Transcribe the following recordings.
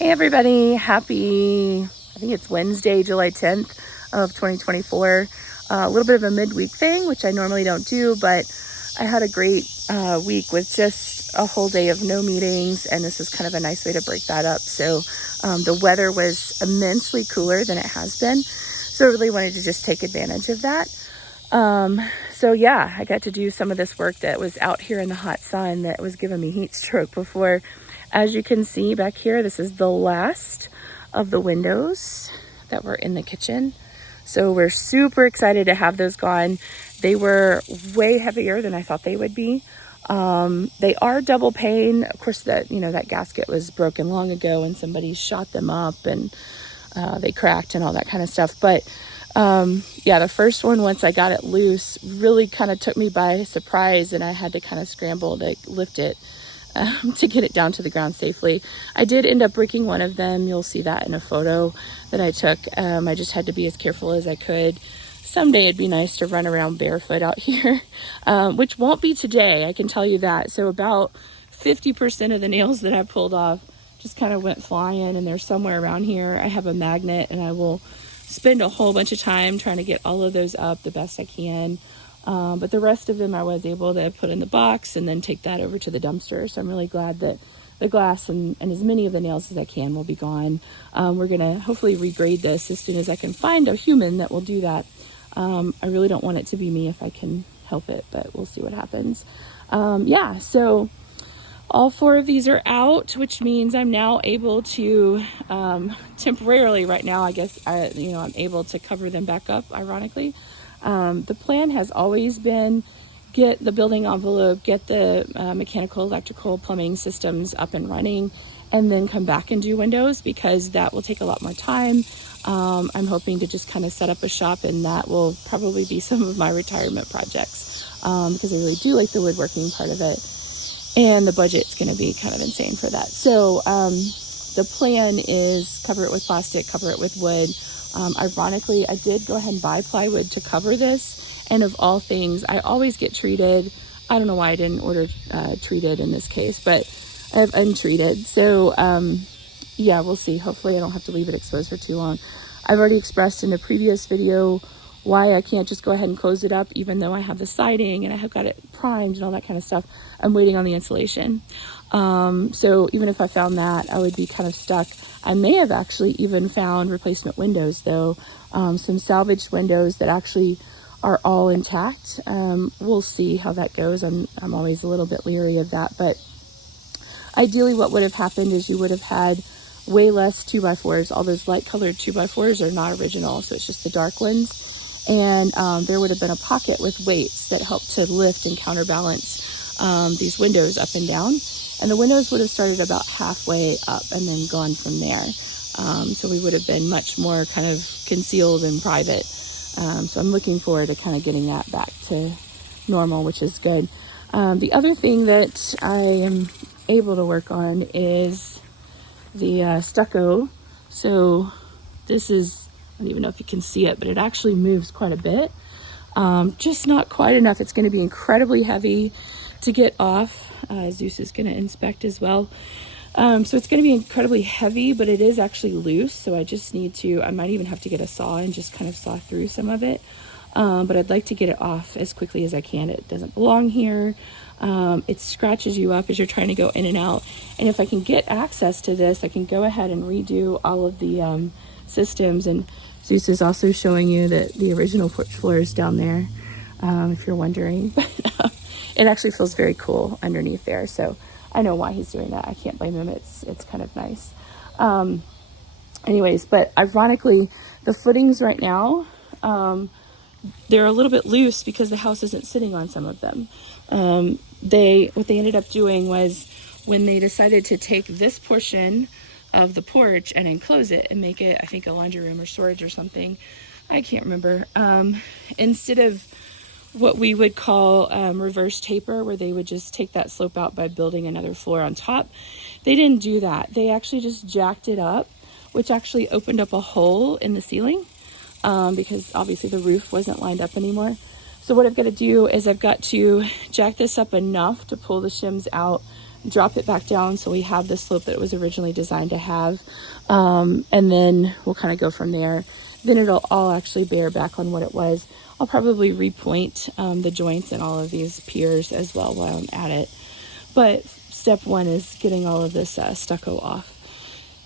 Hey everybody, happy, I think it's Wednesday, July 10th of 2024. A little bit of a midweek thing, which I normally don't do, but I had a great week with just a whole day of no meetings, and this is kind of a nice way to break that up. So the weather was immensely cooler than it has been, so I really wanted to just take advantage of that. So yeah, I got to do some of this work that was out here in the hot sun that was giving me heat stroke before. As you can see back here, this is the last of the windows that were in the kitchen. So we're super excited to have those gone. They were way heavier than I thought they would be. They are double pane. Of course, that gasket was broken long ago and somebody shot them up and they cracked and all that kind of stuff. But yeah, the first one, once I got it loose, really kind of took me by surprise, and I had to kind of scramble to lift it to get it down to the ground safely. I did end up breaking one of them. You'll see that in a photo that I took. I just had to be as careful as I could. Someday it'd be nice to run around barefoot out here, which won't be today, I can tell you that. So about 50% of the nails that I pulled off just kind of went flying, and they're somewhere around here. I have a magnet, and I will spend a whole bunch of time trying to get all of those up the best I can. But the rest of them I was able to put in the box and then take that over to the dumpster. So I'm really glad that the glass and as many of the nails as I can will be gone. We're going to hopefully regrade this as soon as I can find a human that will do that. I really don't want it to be me if I can help it, but we'll see what happens. Yeah, so all 4 of these are out, which means I'm now able to, temporarily right now, I guess, I'm able to cover them back up, ironically. The plan has always been get the building envelope, get the mechanical, electrical, plumbing systems up and running, and then come back and do windows, because that will take a lot more time. I'm hoping to just kind of set up a shop, and that will probably be some of my retirement projects, because I really do like the woodworking part of it. And the budget's going to be kind of insane for that. So the plan is cover it with plastic, cover it with wood. Ironically, I did go ahead and buy plywood to cover this. And of all things, I always get treated. I don't know why I didn't order treated in this case, but I have untreated. So yeah, we'll see. Hopefully I don't have to leave it exposed for too long. I've already expressed in a previous video why I can't just go ahead and close it up, even though I have the siding and I have got it primed and all that kind of stuff. I'm waiting on the insulation. So even if I found that, I would be kind of stuck. I may have actually even found replacement windows, though, some salvaged windows that actually are all intact. We'll see how that goes. I'm always a little bit leery of that, but ideally what would have happened is you would have had way less 2x4s. All those light colored 2x4s are not original, so it's just the dark ones. And there would have been a pocket with weights that helped to lift and counterbalance these windows up and down. And the windows would have started about halfway up and then gone from there. So we would have been much more kind of concealed and private. So I'm looking forward to kind of getting that back to normal, which is good. The other thing that I am able to work on is the stucco. So this is, I don't even know if you can see it, but it actually moves quite a bit. Just not quite enough. It's going to be incredibly heavy to get off. Zeus is going to inspect as well. So it's going to be incredibly heavy, but it is actually loose. So I just need to, I might even have to get a saw and just kind of saw through some of it. But I'd like to get it off as quickly as I can. It doesn't belong here. It scratches you up as you're trying to go in and out. And if I can get access to this, I can go ahead and redo all of the systems. And Zeus is also showing you that the original porch floor is down there, if you're wondering. But it actually feels very cool underneath there. So I know why he's doing that. I can't blame him. It's kind of nice. Anyways, but ironically, the footings right now, they're a little bit loose because the house isn't sitting on some of them. What they ended up doing was, when they decided to take this portion of the porch and enclose it and make it, I think, a laundry room or storage or something, I can't remember, instead of what we would call reverse taper, where they would just take that slope out by building another floor on top, they didn't do that. They actually just jacked it up, which actually opened up a hole in the ceiling, because obviously the roof wasn't lined up anymore. So what I've got to do is I've got to jack this up enough to pull the shims out drop it back down so we have the slope that it was originally designed to have. And then we'll kind of go from there. Then it'll all actually bear back on what it was. I'll probably repoint the joints and all of these piers as well while I'm at it. But step one is getting all of this stucco off.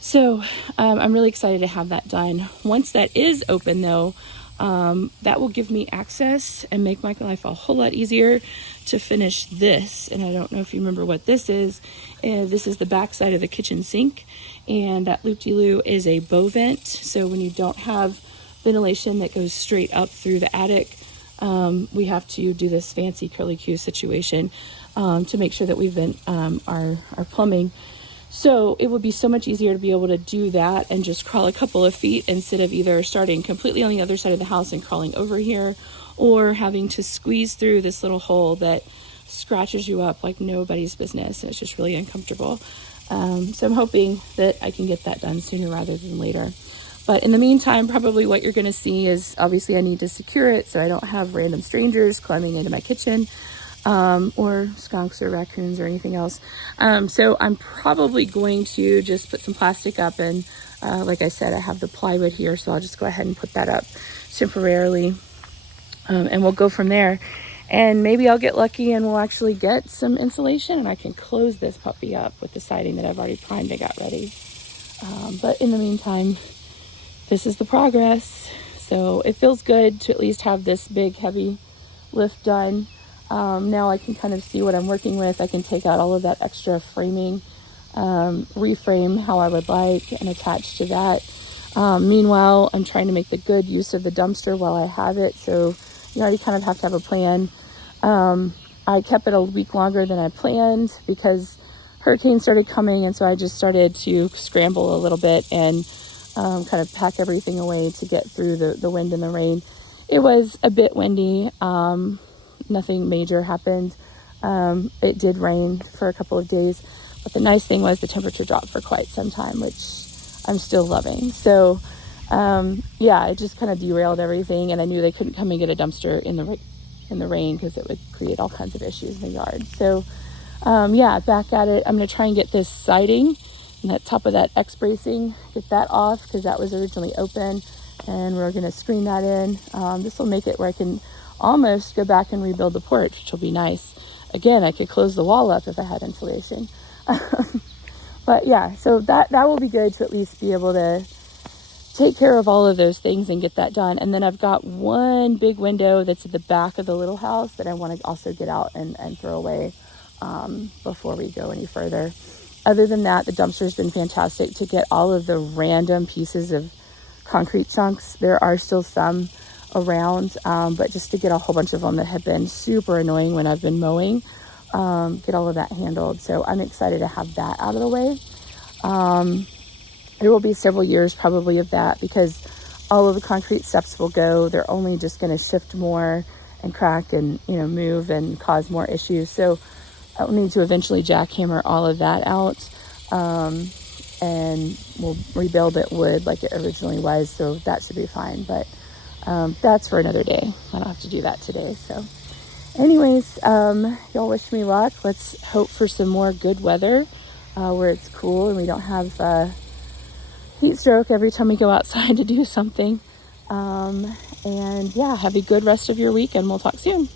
So I'm really excited to have that done. Once that is open though, that will give me access and make my life a whole lot easier to finish this. And I don't know if you remember what this is. This is the back side of the kitchen sink, and that loop-de-loo is a bow vent. So when you don't have ventilation that goes straight up through the attic, we have to do this fancy curly-Q situation to make sure that we vent our plumbing. So it would be so much easier to be able to do that and just crawl a couple of feet instead of either starting completely on the other side of the house and crawling over here, or having to squeeze through this little hole that scratches you up like nobody's business, and it's just really uncomfortable. So I'm hoping that I can get that done sooner rather than later. But in the meantime, probably what you're going to see is, obviously I need to secure it so I don't have random strangers climbing into my kitchen, or skunks or raccoons or anything else. So I'm probably going to just put some plastic up, and like I said, I have the plywood here, so I'll just go ahead and put that up temporarily, and we'll go from there. And maybe I'll get lucky and we'll actually get some insulation, and I can close this puppy up with the siding that I've already primed and got ready. But in the meantime, this is the progress. So it feels good to at least have this big heavy lift done. Now I can kind of see what I'm working with. I can take out all of that extra framing, reframe how I would like, and attach to that. Meanwhile, I'm trying to make the good use of the dumpster while I have it. So you already kind of have to have a plan. I kept it a week longer than I planned because hurricanes started coming, and so I just started to scramble a little bit and kind of pack everything away to get through the wind and the rain. It was a bit windy. Nothing major happened. It did rain for a couple of days, but the nice thing was the temperature dropped for quite some time, which I'm still loving. So yeah, it just kind of derailed everything, and I knew they couldn't come and get a dumpster in the rain because it would create all kinds of issues in the yard. So yeah, back at it. I'm going to try and get this siding and that top of that X bracing, get that off because that was originally open, and we're going to screen that in. This will make it where I can almost go back and rebuild the porch, which will be nice. Again, I could close the wall up if I had insulation. But yeah, so that will be good to at least be able to take care of all of those things and get that done. And then I've got one big window that's at the back of the little house that I want to also get out and throw away before we go any further. Other than that, the dumpster's been fantastic to get all of the random pieces of concrete chunks. There are still some around, but just to get a whole bunch of them that have been super annoying when I've been mowing, get all of that handled. So I'm excited to have that out of the way. There will be several years probably of that because all of the concrete steps will go. They're only just going to shift more and crack and, move and cause more issues. So I'll need to eventually jackhammer all of that out, and we'll rebuild it wood like it originally was. So that should be fine. But that's for another day. I don't have to do that today. So anyways, y'all wish me luck. Let's hope for some more good weather where it's cool and we don't have heat stroke every time we go outside to do something. And yeah, have a good rest of your week, and we'll talk soon.